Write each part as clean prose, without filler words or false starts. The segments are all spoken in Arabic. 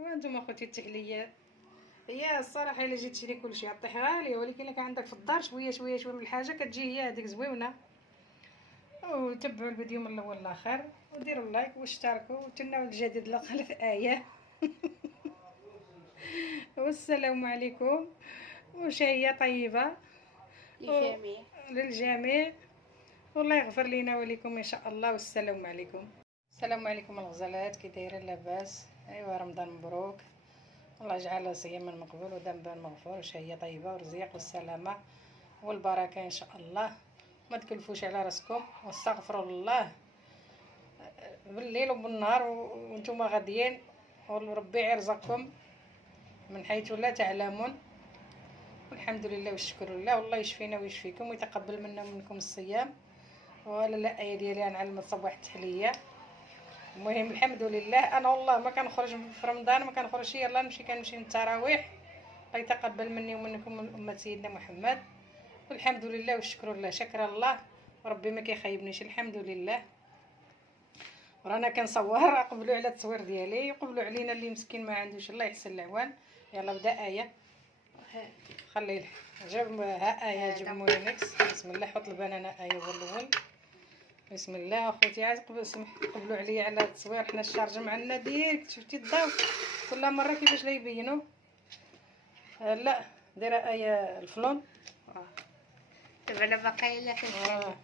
وانتم اخوتي التحليه هي الصراحه الا جيت تشري كلشي غطيح غاليه، ولكن الا كان عندك في الدار شويه شويه شويه من الحاجه كتجي هي هذيك زويونه. وتبعوا الفيديو من الاول للاخر وديروا اللايك واشتركوا وتناولوا الجديد لقلت ايه. والسلام عليكم وشهيه طيبه للجميع. للجميع، والله يغفر لينا وليكم ان شاء الله. والسلام عليكم. السلام عليكم الغزالات، كي دايرين؟ لاباس؟ ايوا رمضان مبروك، الله يجعل صياما مقبول وذنبا مغفور وشهيه طيبه ورزيق والسلامه والبركه ان شاء الله. ما تكلفوش على راسكم واستغفروا الله بالليل وبالنهار وانتم غاديين، وربي يرزقكم من حيث لا تعلمون. والحمد لله والشكر لله، والله يشفينا ويشفيكم ويتقبل منا ومنكم الصيام. ولا لا ايه ديالي انا على صباح التحليه. المهم الحمد لله، انا والله ما كنخرج في رمضان، ما كنخرجش، يلا نمشي كنمشي للتراويح. الله يتقبل مني ومنكم من امه سيدنا محمد. والحمد لله والشكر لله، شكر الله وربي ما كيخيبنيش، الحمد لله. ورانا كنصور، قبلوا على التصوير ديالي، يقبلوا علينا اللي مسكين ما عندوش، الله يحسن العوان. يلا بدا ايه، خلي جاب ها ايه، جاب مولينكس. بسم الله، حط البنانه ايه هو الاول. بسم الله اخوتي، عاد قبلوا عليا على التصوير، حنا الشارج معنا ديريكت، شفتي الضوء كل مره كيفاش لا يبينوا. لا دايره ايه الفلون. دابا انا باقي لا كنحل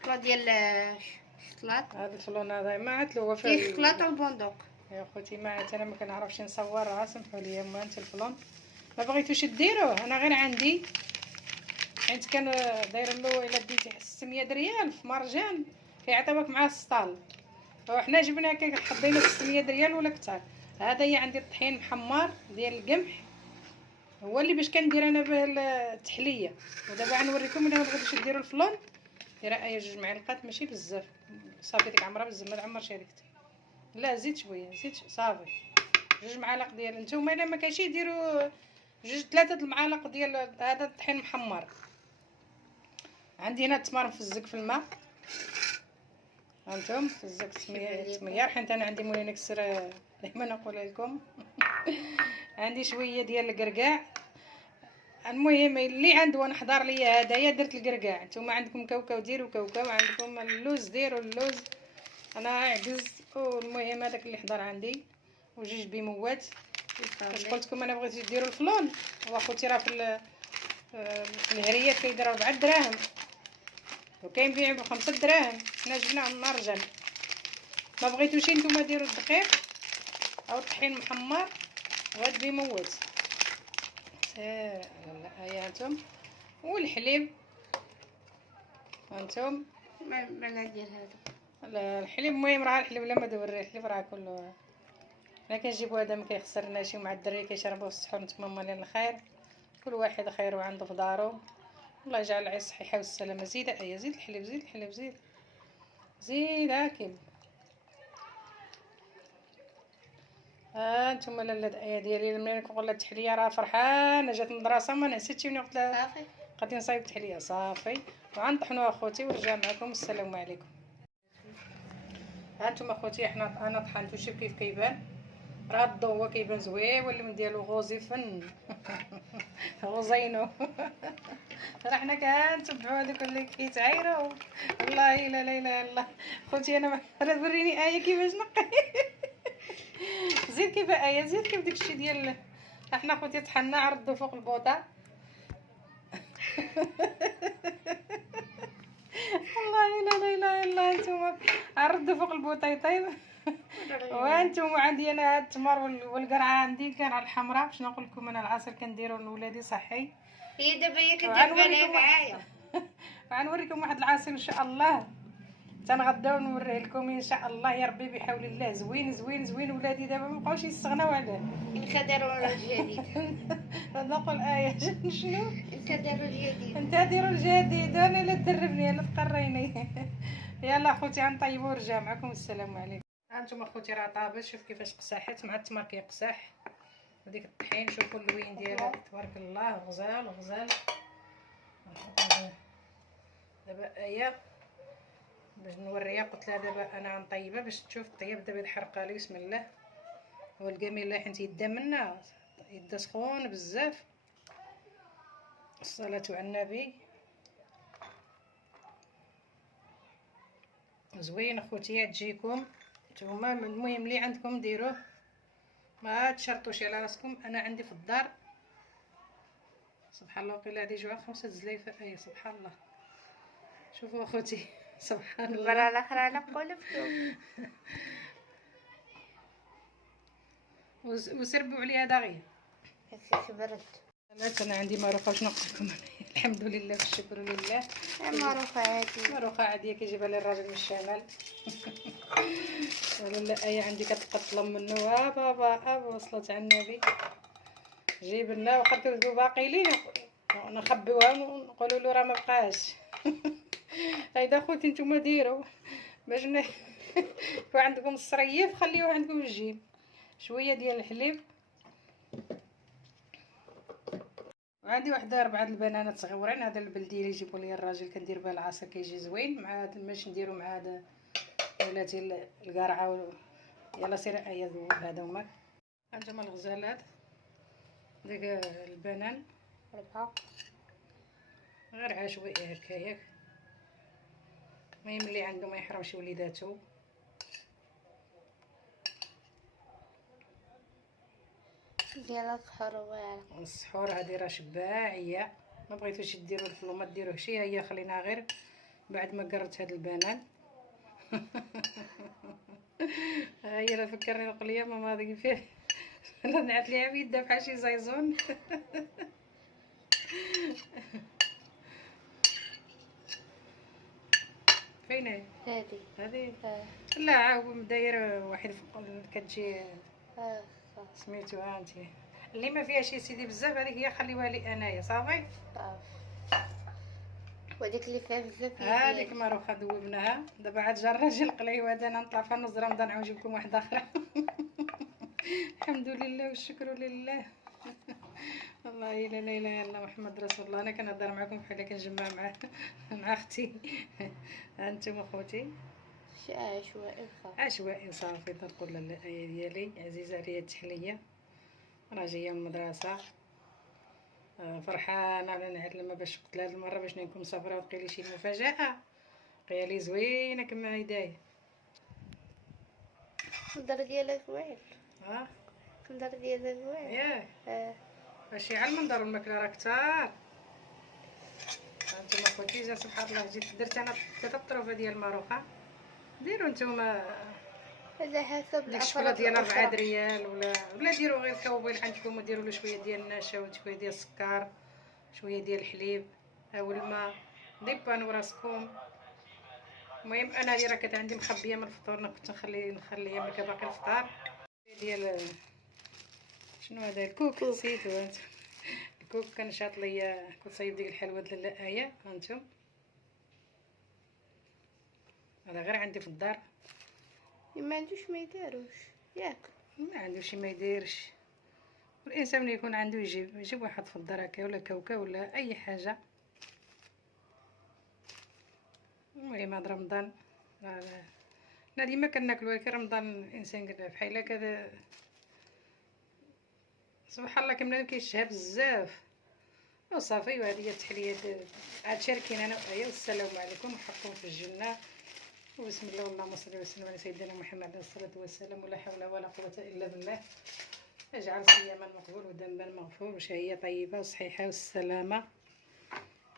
الخلاط ديال الشطلاط. هذا الفلون هذا ما عاد هو فيه الشطلاط والبندق. يا اخوتي ما عاد انا ما كنعرفش نصورها، سمحوا لي. ما انت الفلون ما بغيتوش ديروه، انا غير عندي حيت كان داير له الا ديتي 600 ريال في مرجان كيعطيوك معاه السطال، وحنا جبناه حطينا 600 ريال ولا كثر. هذا هي عندي الطحين محمر ديال القمح، هو اللي باش كندير انا به التحليه. ودابا غنوريكم الا ما بغيتوش ديروا الفلون. دير اي 2 معلقات ماشي بزاف، صافي ديك عمرها بزاف ما عمر شاركت. لا زيد شويه، زيد صافي 2 معالق ديال. نتوما الا ما كاينش ديروا 3 المعالق ديال هذا الطحين محمر. عندي هنا التمر مفزق في الماء، هانتوما مفزق تميار حيت انا عندي مولينكس دائما نقولها لكم. عندي شويه ديال القرقاع. المهم اللي عنده انا حضر ليا هدايا درت القرقاع. نتوما عندكم كاوكاو ديروا كاوكاو، عندكم اللوز ديروا اللوز، انا عجزت. المهم هذاك اللي حضر عندي وجوج بيموات. واش قلت لكم انا بغيت ديروا الفلون، واخوتي راه في الهريات كيديروا 4 دراهم وكاين ب 5 دراهم، حنا جبناه من مرجان. ما بغيتوش نتوما ديروا الدقيق او الطحين محمر وهاد بيموات. لا هيا هانتوما، والحليب هانتوما ما ندير هذا الحليب. المهم راه الحليب لا ما دوري الحليب راه كله حنا كنجيبو، هذا ما كيخسرناش، ومع الدراري كيشربوه في السحور. نتمنى لهم الخير، كل واحد خير وعنده في دارو. الله يجعل العيش الصحيحه والسلامه. زيد ايه، زيد الحليب، زيد الحليب، زيد زيد هاكل. نتوما لاله الايه ديالي ملي كنقول لها التحليه راه فرحانه، جات من المدرسه ما نسيتش مني، قلت لها صافي غادي نصايب التحليه صافي. وغنطحنوا اخوتي ونرجع معكم. السلام عليكم. هانتوما اخوتي انا طحنت، وشوف كيف كيبان، راه الضو هو كيبان زوين، واللون ديالو غوزي فن. غوزينو. راه حنا كنتبعوا هذوك اللي كيتعايروا. والله لا اله الا الله. خوتي انا راه وريني ايه كيفاش نقي. زيد كيف ايه، زيد كيف داكشي ديال احنا خوتي طحنا عرضوا فوق البوطه. والله لا اله الا الله. نتوما عرضوا فوق البوطه يطيب. وانتم عندي انا التمر والقرعه، عندي القرعه الحمراء. باش نقول لكم انا العصير كنديرو لولادي صحي. هي دابا هي كدير معايا. غنوريكم واحد العصير ان شاء الله تنغداو نوريه لكم ان شاء الله يا ربي بحول الله. زوين زوين زوين. ولادي دابا مابقاوش يستغناو عليه. انت داروا الجديد. نقول ايه شنو انت داروا الجديد. انت ديروا الجديد، انا لا تدربني لا تقريني. يلا اخوتي غنطيبوا ونرجع معكم. السلام عليكم. هانتوما اخوتي راه طابت، شوف كيفاش قساحت مع التمر كيقساح. وديك الطحين شوفوا اللوين ديالها تبارك الله، غزال غزال. دابا هي باش نوريها، قلت لها دابا انا غنطيبها باش تشوف الطياب. دابا الحرقه لي بسم الله. هو القميل لا حنت يدا منا يدا سخون بزاف. الصلاة على النبي. زوين اخوتي تجيكم نتوما، المهم اللي عندكم ديروه، ما تشرطوش على راسكم. انا عندي في الدار سبحان الله وقيل هذه جوع 5 زليفه. اي سبحان الله. شوفوا اخوتي سبحان الله. المرة الأخرى أنا قلبتو. وسربوا عليها داغيه. هكا كبرت. انا عندي ماروخه. واش نقول لكم الحمد لله والشكر لله. ماروخة عادي. ماروخه عاديه كيجيبها لي الراجل من الشمال. ولا اي عندي كتقطلم منه. بابا وصلت على النبي. جيب لنا وقت كتبقوا باقيين نخبيوها ونقولوا له راه ما بقاش. هيدا خوتي نتوما ديروا باش كون عندكم الصريف خليوه عندكم الجيم. شويه ديال الحليب. وعندي واحد 4 البنانات صغيورين. هذا البلدي اللي يجيبوا لي الراجل كندير به العصير كيجي زوين مع هذا. باش نديرو مع هذا ولاتي القرعه. يلا سير ايا ذوب هذا هما. هانتوما الغزالات داك البنان 4 غير عشوائي هكاياك. المهم اللي عنده ما يحرمش وليداتو. ديال السحور واعرة. السحور هذه راه شباعيه. ما بغيتوش ديروا الفلو ما ديروهش. هي خلينا غير بعد ما قرت هذا البنان. هي راه فكرني القليه ماما هذيك فيه. لا نعت ليها بيدها بحال شي زيزون. فين هي؟ هذه لا عاود داير واحد فوق كتجي سميتو انت اللي ما فيها شي سيدي بزاف. هذيك هي خليوها لي انايا صافي. وديك اللي فيها بزاف هذيك ماروخه ذوبناها. دابا عاد جا الراجل قلي وهذا انا نطلع في نص رمضان نعاود نجيب لكم واحده اخرى. الحمد لله والشكر لله. والله لا اله الا الله محمد رسول الله. انا كنهضر معكم بحال كنجمع مع اختي. انتم اخوتي عشوائي. عشوائي صافي. تنقول الايه ديالي عزيزه عليا التحليه. راه جايه من المدرسه فرحانه على نعلم باش قلت لها هاد المره باش نكون مسافره وبقي لي شي مفاجاه. بقي لي زوينه كما هدايا. الدار ديالك زوين. الدار ديالك زوين. ياك ماشي على المنظر والماكله راه كثار. هانتوما خوتي جا سبحان الله. جيت درت انا 3 طروفه ديال الماروخه. ديروا نتوما على حسب ديك الشكلاط ديال 4 ريال ولا ديروا غير كوبيل عندكم وديروا له شويه ديال النشا وشويه ديال السكر شويه ديال الحليب ها هو الماء. ديبانوا راسكم. المهم انا هذه راه كانت عندي مخبيه من الفطور. انا كنت نخليها ملي كان باقي الفطار ديال شنو هذا الكوك. نسيتو انت الكوك. كان شاط ليا كنت صايب ديك الحلوه ديال الايه. هانتم هذا غير عندي في الدار. ما عندوش ما يداروش ياك. ما عندوش ما يديرش. والانسان ملي يكون عنده يجيب واحد في الدار هكا ولا كوكا ولا اي حاجه. المهم هذا رمضان لا ديما كناكلو ولكن رمضان الانسان بحال هكا سبحان الله كملنا كيشهى بزاف وصافي. وهذه هي التحليه عاد شاركين انا وآية. والسلام عليكم وحقكم في الجنه. وبسم الله واللهم صل وسلم على سيدنا محمد عليه الصلاه والسلام. ولا حول ولا قوه الا بالله. اجعل صياما مقبول وذنبا مغفور وشهيه طيبه وصحيحه والسلامه.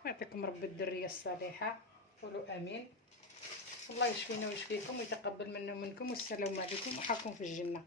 ويعطيكم رب الذريه الصالحه. قولوا امين. الله يشفينا ويشفيكم ويتقبل منا ومنكم. والسلام عليكم وحقكم في الجنه.